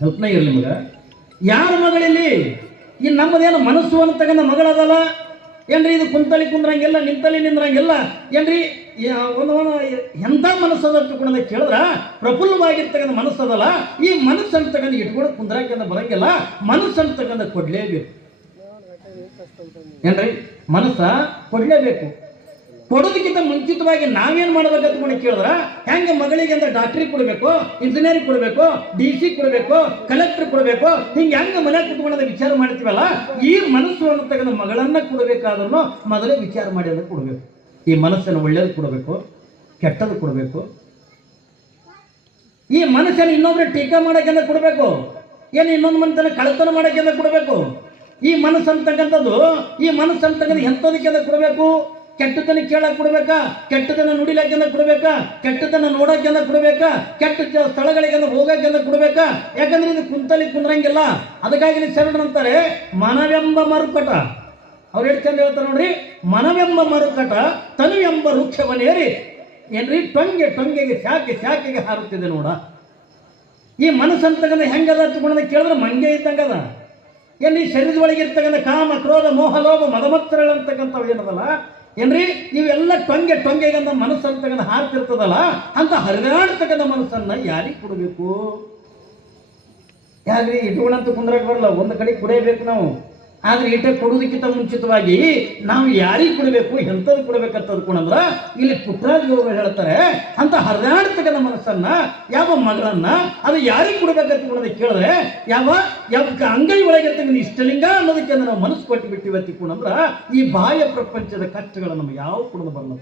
ಕಲ್ಪನೆ ಇರಲಿ ನಿಮಗೆ. ಯಾರ ಮಗಳಲ್ಲಿ ಈ ನಮ್ಮದೇನು ಮನಸ್ಸು ಅಂತಕ್ಕಂಥ ಮಗಳದಲ್ಲ ಏನ್ರಿ, ಇದು ಕುಂತಲಿ ಕುಂದ್ರಂಗಿಲ್ಲ, ನಿಂತಲಿ ನಿಂದ್ರಂಗಿಲ್ಲ ಏನ್ರಿ, ಒಂದು ಎಂಥ ಮನಸ್ಸದ ತಿಳ್ಕೊಂಡ ಕೇಳಿದ್ರ ಪ್ರಫುಲ್ಲವಾಗಿರ್ತಕ್ಕಂಥ ಮನಸ್ಸದಲ್ಲ. ಈ ಮನಸ್ಸು ಅಂತಕ್ಕಂಥ ಇಟ್ಕೊಂಡು ಕುಂದ್ರಾಕಂತ ಬರಂಗಿಲ್ಲ, ಮನಸ್ಸು ಅಂತಕ್ಕಂಥ ಕೊಡ್ಲೇಬೇಕು ಏನ್ರಿ, ಮನಸ್ಸ ಕೊಡ್ಲೇಬೇಕು. ಕೊಡೋದಕ್ಕಿಂತ ಮುಂಚಿತವಾಗಿ ನಾವೇನು ಮಾಡ್ಬೇಕಂತ ಕೂಡ ಕೇಳಿದ್ರ ಹೆಂಗೆ ಮಗಳಿಗೆ ಅಂತ ಡಾಕ್ಟ್ರಿಗೆ ಕೊಡಬೇಕು, ಇಂಜಿನಿಯರಿಂಗ್ ಕೊಡಬೇಕು, DC ಕೊಡಬೇಕು, ಕಲೆಕ್ಟರ್ ಕೊಡಬೇಕು, ಹಿಂಗೆ ಹೆಂಗೆ ಮನೆ ಕುತ್ಕೊಳ್ಳೋದ ವಿಚಾರ ಮಾಡ್ತೀವಲ್ಲ, ಈ ಮನಸ್ಸು ಅನ್ನತಕ್ಕಂಥ ಮಗಳನ್ನ ಕೊಡಬೇಕಾದ್ರೂ ಮೊದಲೇ ವಿಚಾರ ಮಾಡಿ ಅದಕ್ಕೆ ಕೊಡಬೇಕು. ಈ ಮನಸ್ಸನ್ನು ಒಳ್ಳೇದು ಕೊಡಬೇಕು, ಕೆಟ್ಟದ್ದು ಕೊಡಬೇಕು. ಈ ಮನಸ್ಸನ್ನು ಇನ್ನೊಬ್ರು ಟೀಕಾ ಮಾಡೋಕ್ಕೆಂದ ಕೊಡಬೇಕು, ಏನು ಇನ್ನೊಂದು ಮನಸ್ಸನ್ನು ಕಳತನ ಮಾಡೋಕ್ಕೆಂದ ಕೊಡಬೇಕು. ಈ ಮನಸ್ಸು ಅಂತಕ್ಕಂಥದ್ದು, ಈ ಮನಸ್ಸು ಅಂತಕ್ಕಂಥ ಎಂಥದಕ್ಕೆಂದ ಕೊಡಬೇಕು, ಕೆಟ್ಟದನ್ನ ಕೇಳಕ್ ಕೊಡ್ಬೇಕಾ, ಕೆಟ್ಟದನ್ನ ನುಡಿಲಕ್ಕೆಂದ ಕೊಡ್ಬೇಕಾ, ಕೆಟ್ಟದನ್ನ ನೋಡಕ್ಕೆಂದ ಕೊಡ್ಬೇಕಾ, ಕೆಟ್ಟ ಸ್ಥಳಗಳಿಗೆ ಹೋಗಕ್ಕೆಂದ ಕೊಡ್ಬೇಕಾ. ಯಾಕಂದ್ರೆ ಇದು ಕುಂತಲಿ ಕುಂದ್ರಂಗಿಲ್ಲ. ಅದಕ್ಕಾಗಿ ಶರಣರಂತಾರೆ ಮನವೆಂಬ ಮರುಕಟ. ಅವ್ರು ಎಷ್ಟು ಚಂದ ಹೇಳ್ತಾರೆ ನೋಡ್ರಿ, ಮನವೆಂಬ ಮರುಕಟ ತನುವೆಂಬ ವೃಕ್ಷವನ್ನೇರಿ ಏನ್ರಿ ಟೊಂಗೆ ಟೊಂಗೆಗೆ ಶಾಖೆ ಶಾಖೆಗೆ ಹಾರುತ್ತಿದೆ ನೋಡ. ಈ ಮನಸ್ಸು ಅಂತಕ್ಕಂಥ ಹೆಂಗದ ತಗೊಂಡ ಕೇಳಿದ್ರೆ ಮಂಗೆ ಇದ್ದಂಗದ. ಏನ್ರಿ ಶರೀರದ ಒಳಗೆ ಇರ್ತಕ್ಕಂಥ ಕಾಮ ಕ್ರೋಧ ಮೋಹ ಲೋಭ ಮದಮತ್ತರಗಳು ಅಂತಕ್ಕಂಥವು ಏನದಲ್ಲ ಏನ್ರಿ, ಇವೆಲ್ಲ ಟೊಂಗೆ ಟೊಂಗೆಗಂತ ಮನಸ್ಸು ಅಂತಕ್ಕಂಥ ಹಾರ್ತಿರ್ತದಲ್ಲ, ಅಂತ ಹರಿದಾಡ್ತಕ್ಕಂಥ ಮನಸ್ಸನ್ನ ಯಾರಿಗೆ ಕೊಡಬೇಕು? ಯಾಕ್ರಿ ಇಟ್ಕೊಂಡಂತ ಕುಂದ್ರಕ್ಕೆ ಬರಲ್ಲ, ಒಂದು ಕಡೆ ಕುಡಿಯಬೇಕು ನಾವು. ಆದ್ರೆ ಈಟ ಕೊಡೋದಕ್ಕಿಂತ ಮುಂಚಿತವಾಗಿ ನಾವು ಯಾರಿಗೆ ಕೊಡಬೇಕು, ಎಂಥದ್ದು ಕೊಡಬೇಕಂತ ಅಂದ್ಕೊಂಡ್ರ ಇಲ್ಲಿ ಪುಟ್ಟರಾಜ್ ಅವರು ಹೇಳ್ತಾರೆ, ಅಂತ ಹರಿದಾಡ್ತಕ್ಕಂಥ ಮನಸ್ಸನ್ನ ಯಾವ ಮಗಳನ್ನ ಅದು ಯಾರಿಗೆ ಕೊಡಬೇಕಂತ ಕೇಳಿದ್ರೆ ಯಾವ ಅಂಗೈ ಒಳಗಿರ್ತಕ್ಕಂಥ ಇಷ್ಟಲಿಂಗ ಅನ್ನೋದಕ್ಕೆ ನಾವು ಮನಸ್ಸು ಕೊಟ್ಟು ಬಿಟ್ಟಿವಿ ತಿಳ್ಕೊಂಡ್ರ ಈ ಬಾಹ್ಯ ಪ್ರಪಂಚದ ಕಷ್ಟಗಳು ನಮ್ಗೆ ಯಾವ ಕೊಡೋದು ಬರಲ್ಲ.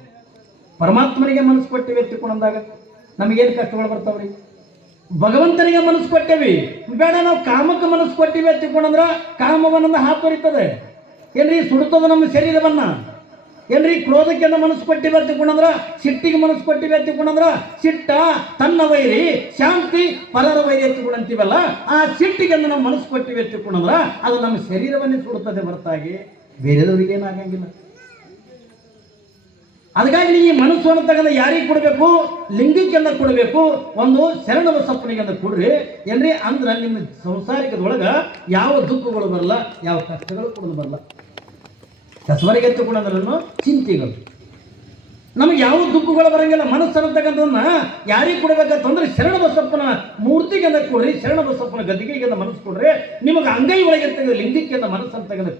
ಪರಮಾತ್ಮನಿಗೆ ಮನಸ್ಸು ಕೊಟ್ಟಿವಿ ತಿಳ್ಕೊಂಡಾಗ ನಮಗೇನು ಕಷ್ಟಗಳು ಬರ್ತಾವ್ರಿ? ಭಗವಂತನಿಗೆ ಮನಸ್ಸು ಕೊಟ್ಟೇವಿ, ಬೇಡ ನಾವು ಕಾಮಕ್ಕೆ ಮನಸ್ಸು ಕೊಟ್ಟಿವಿ ತಿಳ್ಕೊಂಡ್ರ ಕಾಮವನ್ನ ಹಾತೊರಿತದೆ ಏನ್ರಿ, ಸುಡುತ್ತದೆ ನಮ್ಮ ಶರೀರವನ್ನ. ಏನ್ರಿ ಕ್ರೋಧಕ್ಕೆ ಮನಸ್ಸು ಕೊಟ್ಟಿವಿ ತಿಳ್ಕೊಂಡ್ರ ಸಿಟ್ಟಿಗೆ ಮನಸ್ಸು ಕೊಟ್ಟಿವಿ ತಿಳ್ಕೊಂಡ್ರ ಸಿಟ್ಟ ತನ್ನ ವೈರಿ, ಶಾಂತಿ ಪರರ ವೈರಿ ಎತ್ತಿಕೊಂಡಂತೀವಲ್ಲ, ಆ ಸಿಟ್ಟಿಗೆ ನಾವು ಮನಸ್ಸು ಕೊಟ್ಟಿವಿ ತಿಳ್ಕೊಂಡ್ರ ಅದು ನಮ್ಮ ಶರೀರವನ್ನೇ ಸುಡುತ್ತದೆ ಹೊರತಾಗಿ ಬೇರೆದವ್ರಿಗೆ ಏನಾಗಂಗಿಲ್ಲ. ಅದಕ್ಕಾಗಿ ಈ ಮನಸ್ಸು ಅನ್ನತಕ್ಕಂಥ ಯಾರಿಗೆ ಕೊಡಬೇಕು? ಲಿಂಗಕ್ಕೆಂದ ಕೊಡಬೇಕು. ಒಂದು ಶರಣ ಬಸಪ್ಪನಿಗೆಂದ ಕೊಡ್ರಿ ಏನ್ರಿ, ಅಂದ್ರೆ ನಿಮ್ಮ ಸಂಸಾರಿಕದೊಳಗ ಯಾವ ದುಃಖಗಳು ಬರಲ್ಲ, ಯಾವ ಕಷ್ಟಗಳು ಕೊಡೋದು ಬರಲ್ಲ. ಕಸವರಿಗೆ ಎತ್ತುಕೊಂಡ್ರೂ ಚಿಂತೆಗಳು ನಮಗೆ ಯಾವ ದುಃಖಗಳು ಬರಂಗಿಲ್ಲ. ಮನಸ್ಸು ಅನ್ನತಕ್ಕಂಥದನ್ನ ಯಾರಿಗೆ ಕೊಡಬೇಕಂತಂದ್ರೆ ಶರಣ ಬಸಪ್ಪನ ಮೂರ್ತಿಗೆಂದ ಕೊಡ್ರಿ, ಶರಣ ಬಸಪ್ಪನ ಗದ್ದಿಗೆಗೆಂದ ಮನಸ್ಸು ಕೊಡ್ರಿ. ನಿಮಗೆ ಅಂಗೈ ಒಳಗಿರ್ತಕ್ಕಂಥ ಲಿಂಗಕ್ಕೆಂದ ಮನಸ್ಸು ಅಂತಕ್ಕಂಥ